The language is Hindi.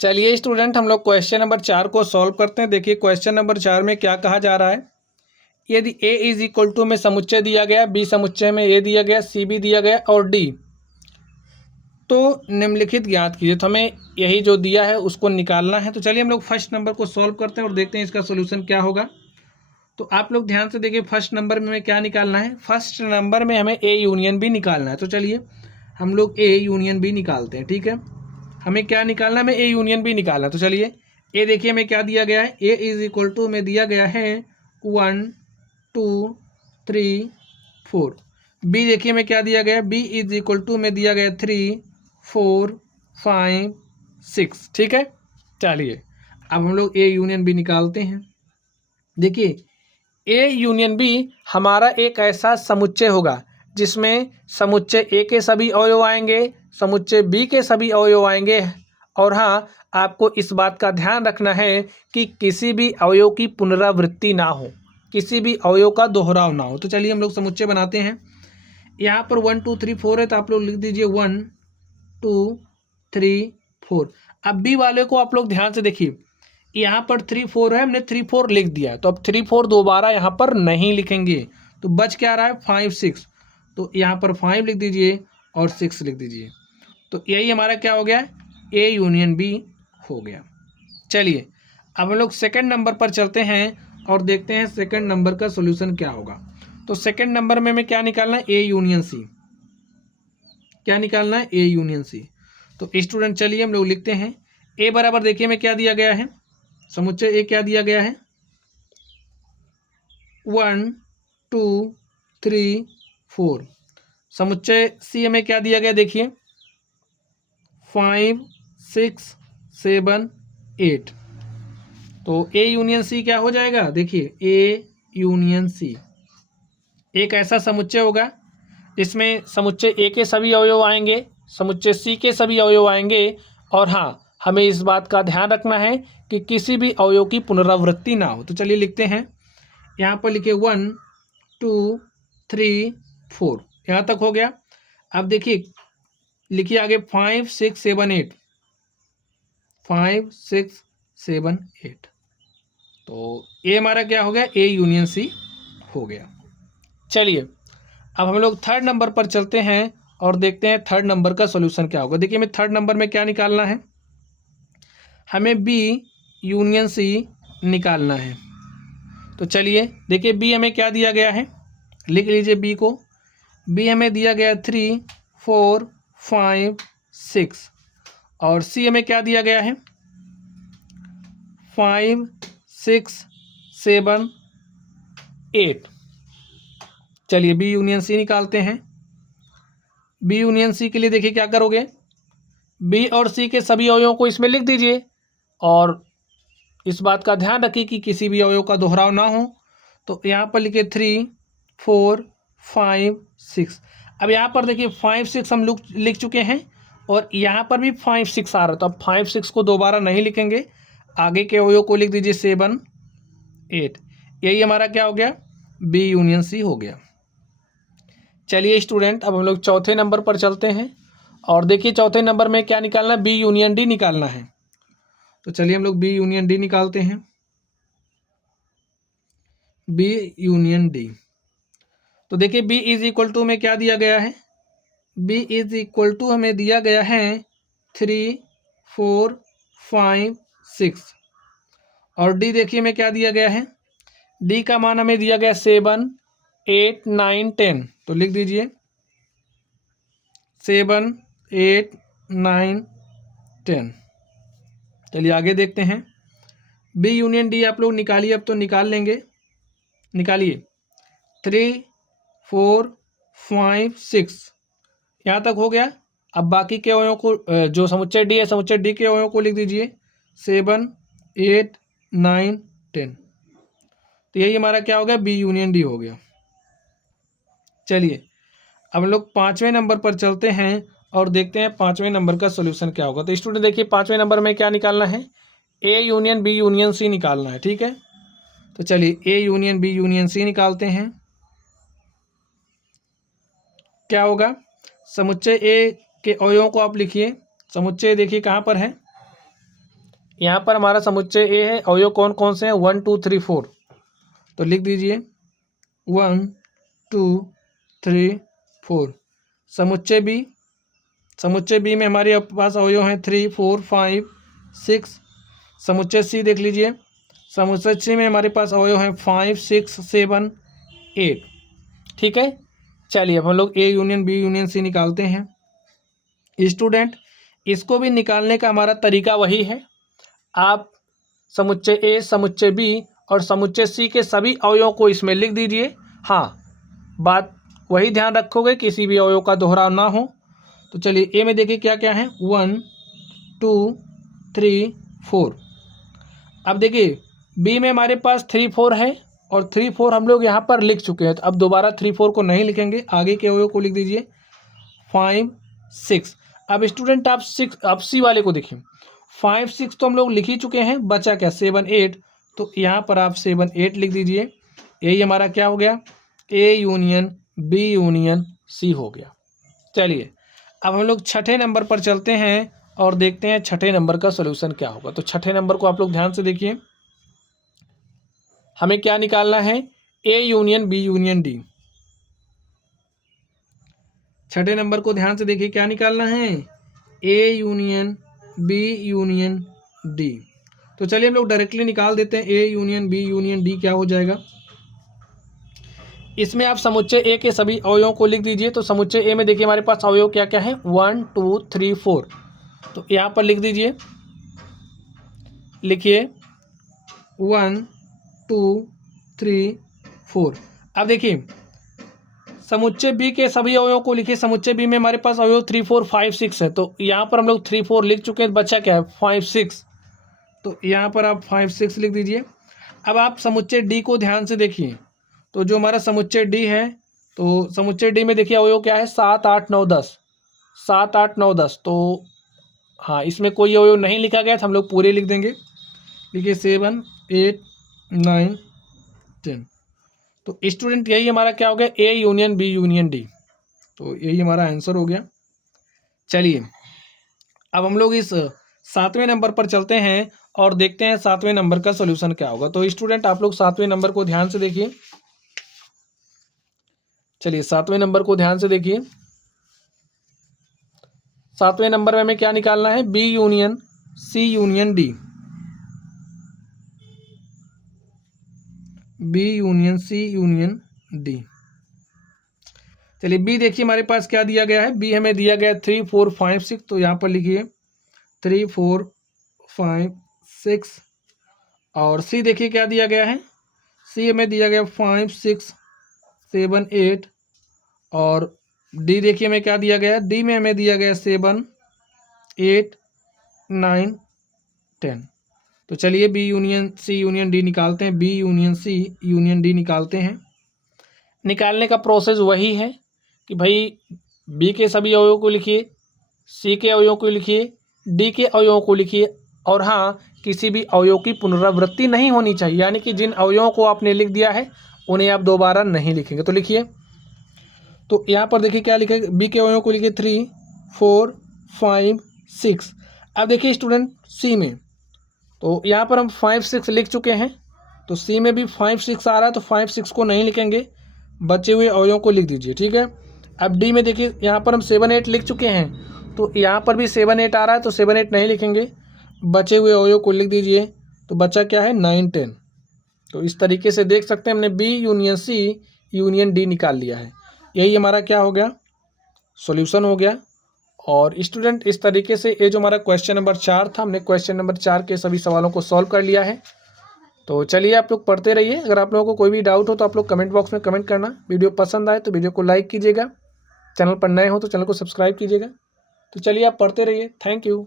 चलिए स्टूडेंट, हम लोग क्वेश्चन नंबर 4 को सॉल्व करते हैं। देखिए क्वेश्चन नंबर 4 में क्या कहा जा रहा है। यदि a इज इक्वल टू में समुच्चय दिया गया, b समुच्चय में a दिया गया, c भी दिया गया और d, तो निम्नलिखित ज्ञात कीजिए। तो हमें यही जो दिया है उसको निकालना है। तो चलिए हम लोग फर्स्ट नंबर को सॉल्व करते हैं और देखते हैं इसका सोल्यूशन क्या होगा। तो आप लोग ध्यान से देखिए, फर्स्ट नंबर में हमें क्या निकालना है। फर्स्ट नंबर में हमें a यूनियन b निकालना है। तो चलिए हम लोग a यूनियन b निकालते हैं। ठीक है, हमें क्या निकालना है, हमें ए यूनियन बी निकालना है। तो चलिए ए देखिए हमें क्या दिया गया है, ए इज इक्वल टू में दिया गया है 1 2 3 4। बी देखिए हमें क्या दिया गया है, बी इज इक्वल टू में दिया गया 3 4 5 6। ठीक है, चलिए अब हम लोग ए यूनियन बी निकालते हैं। देखिए ए यूनियन बी हमारा एक ऐसा समुच्चय होगा जिसमें समुच्चय ए के सभी अवयव आएंगे, समुच्चय बी के सभी अवयव आएंगे। और हाँ, आपको इस बात का ध्यान रखना है कि किसी भी अवयव की पुनरावृत्ति ना हो, किसी भी अवयव का दोहराव ना हो। तो चलिए हम लोग समुच्चय बनाते हैं। यहाँ पर 1 2 3 4 है, तो आप लोग लिख दीजिए 1 2 3 4। अब बी वाले को आप लोग ध्यान से देखिए, यहाँ पर 3 4 है, हमने 3 4 लिख दिया है। तो अब 3 4 दोबारा यहाँ पर नहीं लिखेंगे, तो बच क्या रहा है 5 6। तो यहाँ पर 5 लिख दीजिए और 6 लिख दीजिए। तो यही हमारा क्या हो गया, ए यूनियन बी हो गया। चलिए अब हम लोग सेकंड नंबर पर चलते हैं और देखते हैं सेकंड नंबर का सोल्यूशन क्या होगा। तो सेकंड नंबर में हमें क्या निकालना है, ए यूनियन सी। क्या निकालना है, ए यूनियन सी। तो स्टूडेंट चलिए हम लोग लिखते हैं ए बराबर, देखिए हमें क्या दिया गया है, समुच्चय ए क्या दिया गया है 1 2 3 4। समुच्चय सी हमें क्या दिया गया, देखिए 5 6 7 8। तो ए यूनियन सी क्या हो जाएगा, देखिए ए यूनियन सी एक ऐसा समुच्चय होगा इसमें समुच्चय ए के सभी अवयव आएंगे, समुच्चय सी के सभी अवयव आएंगे। और हाँ, हमें इस बात का ध्यान रखना है कि किसी भी अवयव की पुनरावृत्ति ना हो। तो चलिए लिखते हैं, यहाँ पर लिखे 1 2 3 4, यहाँ तक हो गया। अब देखिए लिखिए आगे 5 6 7 8, 5 6 7 8। तो ए हमारा क्या हो गया, ए यूनियन सी हो गया। चलिए अब हम लोग थर्ड नंबर पर चलते हैं और देखते हैं थर्ड नंबर का सॉल्यूशन क्या होगा। देखिए हमें थर्ड नंबर में क्या निकालना है, हमें बी यूनियन सी निकालना है। तो चलिए देखिए बी हमें क्या दिया गया है, लिख लीजिए बी को। बी हमें दिया गया 3 4 5 6 और सी हमें क्या दिया गया है 5 6 7 8। चलिए बी यूनियन सी निकालते हैं। बी यूनियन सी के लिए देखिए क्या करोगे, बी और सी के सभी अवयवों को इसमें लिख दीजिए और इस बात का ध्यान रखिए कि किसी भी अवयव का दोहराव ना हो। तो यहाँ पर लिखे 3 4 5 6। अब यहाँ पर देखिए 5 6 हम लोग लिख चुके हैं और यहाँ पर भी 5 6 आ रहा है। तो अब 5 6 को दोबारा नहीं लिखेंगे, आगे के अवयव को लिख दीजिए 7 8। यही हमारा क्या हो गया, बी यूनियन सी हो गया। चलिए स्टूडेंट अब हम लोग चौथे नंबर पर चलते हैं और देखिए चौथे नंबर में क्या निकालना है, बी यूनियन डी निकालना है। तो चलिए हम लोग बी यूनियन डी निकालते हैं। बी यूनियन डी, तो देखिए बी इज इक्वल टू में क्या दिया गया है, बी इज इक्वल टू हमें दिया गया है 3 4 5 6 और डी देखिए हमें क्या दिया गया है, डी का मान हमें दिया गया 7 8 9 10। तो लिख दीजिए 7 8 9 10। चलिए आगे देखते हैं, बी यूनियन डी आप लोग निकालिए, अब तो निकाल लेंगे, निकालिए 3 4 5 6, यहाँ तक हो गया। अब बाकी के अवयवों को, जो समुच्चय डी है, समुच्चय डी के अवयवों को लिख दीजिए 7 8 9 10। तो यही हमारा क्या हो गया, बी यूनियन डी हो गया। चलिए अब हम लोग पाँचवें नंबर पर चलते हैं और देखते हैं पाँचवें नंबर का सोल्यूशन क्या होगा। तो स्टूडेंट देखिए पाँचवें नंबर में क्या निकालना है, A union B union C निकालना है। ठीक है, तो चलिए A union B union C निकालते हैं। क्या होगा, समुच्चय ए के अवयवों को आप लिखिए। समुच्चय देखिए कहाँ पर है, यहाँ पर हमारा समुच्चय ए है, अवयव कौन कौन से हैं, 1 2 3 4। तो लिख दीजिए 1 2 3 4। समुच्चय बी में हमारे पास अवयव हैं 3 4 5 6। समुच्चय सी देख लीजिए, समुच्चय सी में हमारे पास अवयव हैं 5 6 7 8। ठीक है, चलिए अब हम लोग A union B union C निकालते हैं। स्टूडेंट, इसको भी निकालने का हमारा तरीका वही है। आप समुच्चय ए, समुच्चय बी और समुच्चय सी के सभी अवयवों को इसमें लिख दीजिए। हाँ, बात वही ध्यान रखोगे, किसी भी अवयव का दोहराव ना हो। तो चलिए ए में देखिए क्या क्या है, 1 2 3 4। अब देखिए बी में हमारे पास 3 4 है और 3 4 हम लोग यहाँ पर लिख चुके हैं। तो अब दोबारा 3 4 को नहीं लिखेंगे, आगे के अवयव को लिख दीजिए 5 6। अब स्टूडेंट आप सी वाले को देखिए, 5 6 तो हम लोग लिख ही चुके हैं, बचा क्या 7 8। तो यहाँ पर आप 7 8 लिख दीजिए। यही हमारा क्या हो गया, A union B union C हो गया। चलिए अब हम लोग छठे नंबर पर चलते हैं और देखते हैं छठे नंबर का सॉल्यूशन क्या होगा। तो छठे नंबर को आप लोग ध्यान से देखिए, हमें क्या निकालना है, A union B union D. छठे नंबर को ध्यान से देखिए, क्या निकालना है, A union B union D. तो चलिए हम लोग डायरेक्टली निकाल देते हैं, A union B union D क्या हो जाएगा। इसमें आप समुच्चय ए के सभी अवयवों को लिख दीजिए। तो समुच्चय ए में देखिए हमारे पास अवयव क्या क्या है, 1 2 3 4। तो यहाँ पर लिख दीजिए, लिखिए 1 2 3 4। अब देखिए समुच्चय बी के सभी अवयवों को लिखिए। समुच्चय बी में हमारे पास अवयव 3 4 5 6 है। तो यहाँ पर हम लोग 3 4 लिख चुके हैं, बचा क्या है 5 6। तो यहाँ पर आप 5 6 लिख दीजिए। अब आप समुच्चय डी को ध्यान से देखिए। तो जो हमारा समुच्चय डी है, तो समुच्चय डी में देखिए अवयव क्या है, 7 8 9 10। 7 8 9 10। तो हाँ, इसमें कोई अवयव नहीं लिखा गया तो हम लोग पूरे लिख देंगे। देखिए 7 8 9 10। तो स्टूडेंट यही हमारा क्या हो गया, A union B union D. तो यही हमारा आंसर हो गया। चलिए अब हम लोग इस 7वें नंबर पर चलते हैं और देखते हैं 7वें नंबर का सॉल्यूशन क्या होगा। तो स्टूडेंट आप लोग 7वें नंबर को ध्यान से देखिए। चलिए 7वें नंबर को ध्यान से देखिए। 7वें नंबर में हमें क्या निकालना है, B union C union D. B union C union D. चलिए बी देखिए हमारे पास क्या दिया गया है, बी हमें दिया गया है 3 4 5 6। तो यहाँ पर लिखिए 3 4 5 6। और सी देखिए क्या दिया गया है, सी हमें दिया गया 5 6 7 8। और डी देखिए हमें क्या दिया गया है, डी में हमें दिया गया 7 8 9 10। तो चलिए B union C union D निकालते हैं। B union C union D निकालते हैं। निकालने का प्रोसेस वही है कि भाई बी के सभी अवयवों को लिखिए, सी के अवयवों को लिखिए, डी के अवयवों को लिखिए। और हाँ, किसी भी अवयव की पुनरावृत्ति नहीं होनी चाहिए, यानी कि जिन अवयवों को आपने लिख दिया है उन्हें आप दोबारा नहीं लिखेंगे। तो लिखिए, तो यहाँ पर देखिए क्या लिखे, बी के अवयवों को लिखिए 3 4 5 6। अब देखिए स्टूडेंट सी में, तो यहाँ पर हम 5 6 लिख चुके हैं। तो सी में भी 5 6 आ रहा है, तो 5 6 को नहीं लिखेंगे, बचे हुए अवयवों को लिख दीजिए। ठीक है। अब डी में देखिए यहाँ पर हम 7 8 लिख चुके हैं। तो यहाँ पर भी 7 8 आ रहा है, तो 7 8 नहीं लिखेंगे, बचे हुए अवयव को लिख दीजिए। तो बचा क्या है 9 10। तो इस तरीके से देख सकते हैं हमने B union C union D निकाल लिया है। यही हमारा क्या हो गया, सॉल्यूशन हो गया। और स्टूडेंट इस तरीके से ये जो हमारा क्वेश्चन नंबर 4 था, हमने क्वेश्चन नंबर 4 के सभी सवालों को सॉल्व कर लिया है। तो चलिए आप लोग पढ़ते रहिए। अगर आप लोगों को कोई भी डाउट हो तो आप लोग कमेंट बॉक्स में कमेंट करना। वीडियो पसंद आए तो वीडियो को लाइक कीजिएगा, चैनल पर नए हो तो चैनल को सब्सक्राइब कीजिएगा। तो चलिए आप पढ़ते रहिए। Thank you.